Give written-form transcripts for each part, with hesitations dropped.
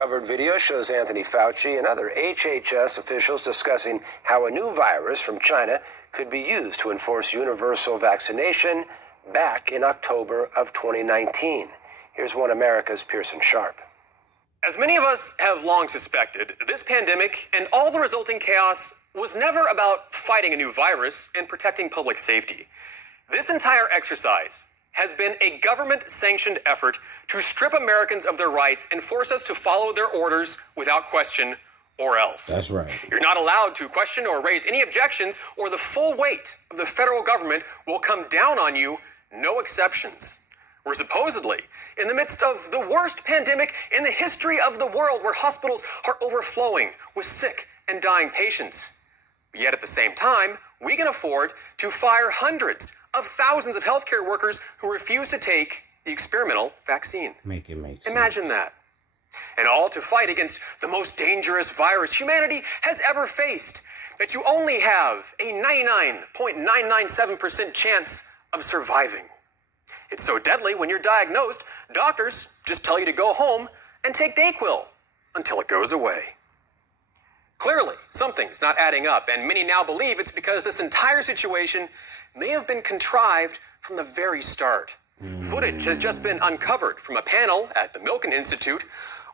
Covered video shows Anthony Fauci and other HHS officials discussing how a new virus from China could be used to enforce universal vaccination back in October of 2019. Here's One America's Pearson Sharp. As many of us have long suspected, this pandemic and all the resulting chaos was never about fighting a new virus and protecting public safety. This entire exercise has been a government-sanctioned effort to strip Americans of their rights and force us to follow their orders without question or else. That's right. You're not allowed to question or raise any objections, or the full weight of the federal government will come down on you, no exceptions. We're supposedly in the midst of the worst pandemic in the history of the world, where hospitals are overflowing with sick and dying patients. But yet at the same time, we can afford to fire hundreds of thousands of healthcare workers who refuse to take the experimental vaccine. Make it make sense. Imagine that. And all to fight against the most dangerous virus humanity has ever faced, that you only have a 99.997% chance of surviving. It's so deadly, when you're diagnosed, doctors just tell you to go home and take Dayquil until it goes away. Clearly, something's not adding up, and many now believe it's because this entire situation may have been contrived from the very start. Footage has just been uncovered from a panel at the Milken Institute,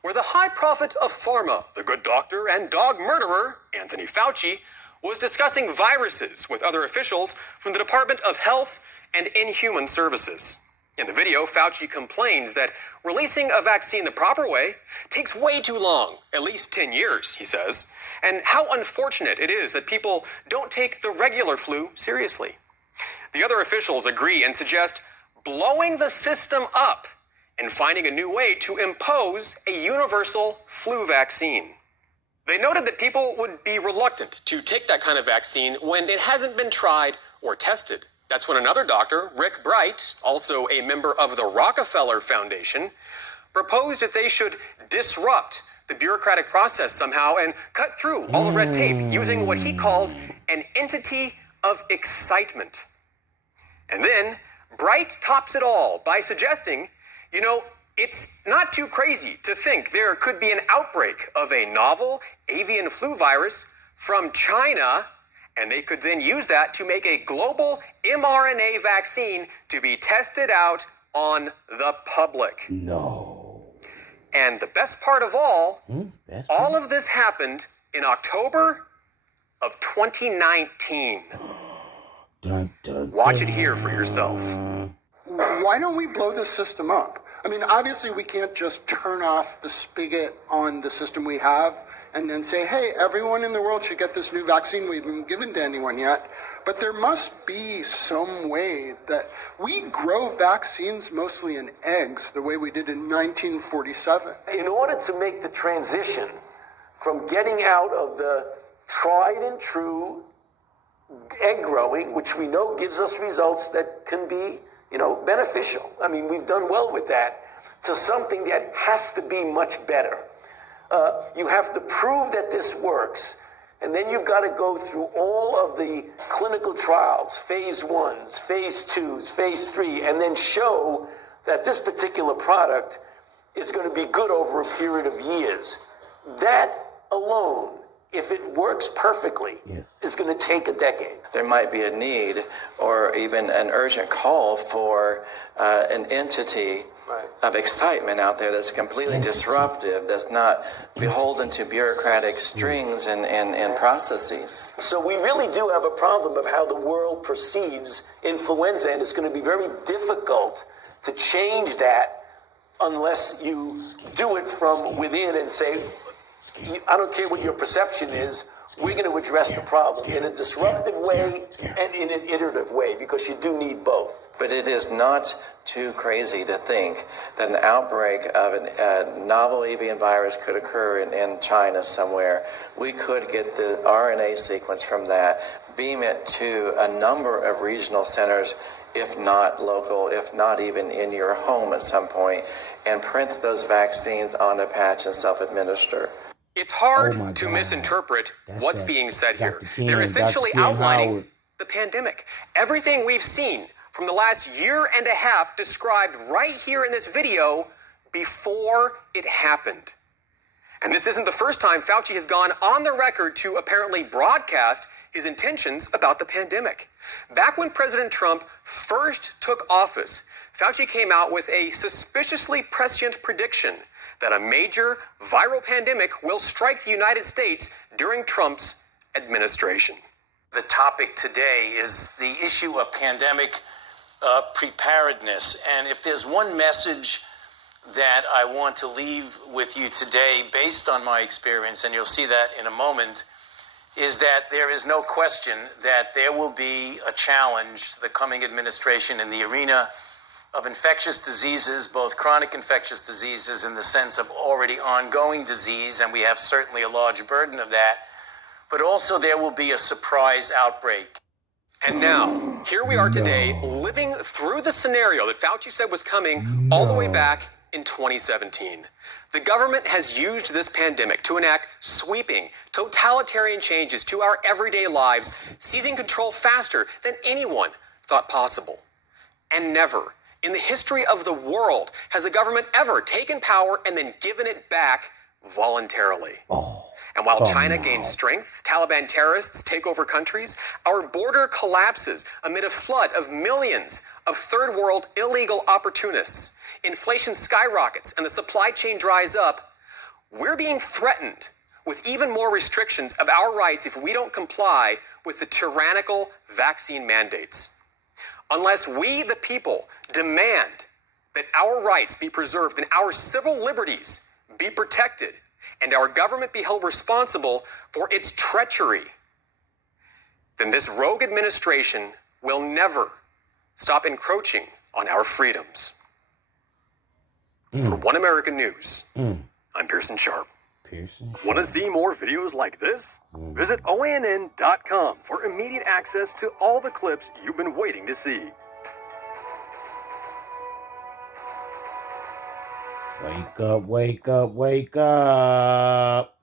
where the high prophet of pharma, the good doctor and dog murderer, Anthony Fauci, was discussing viruses with other officials from the Department of Health and Inhuman Services. In the video, Fauci complains that releasing a vaccine the proper way takes way too long, at least 10 years, he says, and how unfortunate it is that people don't take the regular flu seriously. The other officials agree and suggest blowing the system up and finding a new way to impose a universal flu vaccine. They noted that people would be reluctant to take that kind of vaccine when it hasn't been tried or tested. That's when another doctor, Rick Bright, also a member of the Rockefeller Foundation, proposed that they should disrupt the bureaucratic process somehow and cut through all the red tape using what he called an entity of excitement. And then Bright tops it all by suggesting, it's not too crazy to think there could be an outbreak of a novel avian flu virus from China, and they could then use that to make a global mRNA vaccine to be tested out on the public. No. And the best part of all of this happened in October of 2019. Dun, dun, Watch it here for yourself. Why don't we blow the system up? I mean, obviously we can't just turn off the spigot on the system we have and then say, hey, everyone in the world should get this new vaccine we haven't given to anyone yet. But there must be some way that we grow vaccines mostly in eggs, the way we did in 1947. In order to make the transition from getting out of the tried and true egg growing, which we know gives us results that can be, beneficial. I mean, we've done well with that, to something that has to be much better. You have to prove that this works, and then you've got to go through all of the clinical trials, phase 1s, phase 2s, phase 3, and then show that this particular product is going to be good over a period of years. That alone, if it works perfectly, is going to take a decade. There might be a need or even an urgent call for an entity of excitement out there that's completely disruptive, that's not beholden to bureaucratic strings and processes. So we really do have a problem of how the world perceives influenza, and it's going to be very difficult to change that unless you do it from within and say, I don't care what your perception is, we're going to address the problem in a disruptive way and in an iterative way, because you do need both. But it is not too crazy to think that an outbreak of a novel avian virus could occur in China somewhere. We could get the RNA sequence from that, beam it to a number of regional centers, if not local, if not even in your home at some point, and print those vaccines on the patch and self-administer. It's hard to misinterpret what's being said here. They're essentially outlining the pandemic. Everything we've seen from the last year and a half described right here in this video before it happened. And this isn't the first time Fauci has gone on the record to apparently broadcast his intentions about the pandemic. Back when President Trump first took office, Fauci came out with a suspiciously prescient prediction that a major viral pandemic will strike the United States during Trump's administration. The topic today is the issue of pandemic preparedness. And if there's one message that I want to leave with you today, based on my experience, and you'll see that in a moment, is that there is no question that there will be a challenge, the coming administration, in the arena of infectious diseases, both chronic infectious diseases in the sense of already ongoing disease, and we have certainly a large burden of that, but also there will be a surprise outbreak. And now, here we are today, living through the scenario that Fauci said was coming all the way back in 2017. The government has used this pandemic to enact sweeping, totalitarian changes to our everyday lives, seizing control faster than anyone thought possible. And never, in the history of the world, has a government ever taken power and then given it back voluntarily. And while China gains strength, Taliban terrorists take over countries, our border collapses amid a flood of millions of third world illegal opportunists, inflation skyrockets, and the supply chain dries up, we're being threatened with even more restrictions of our rights if we don't comply with the tyrannical vaccine mandates. Unless we, the people, demand that our rights be preserved and our civil liberties be protected, and our government be held responsible for its treachery, then this rogue administration will never stop encroaching on our freedoms. For One American News, I'm Pearson Sharp. Want to see more videos like this? Visit OANN.com for immediate access to all the clips you've been waiting to see. Wake up, wake up, wake up.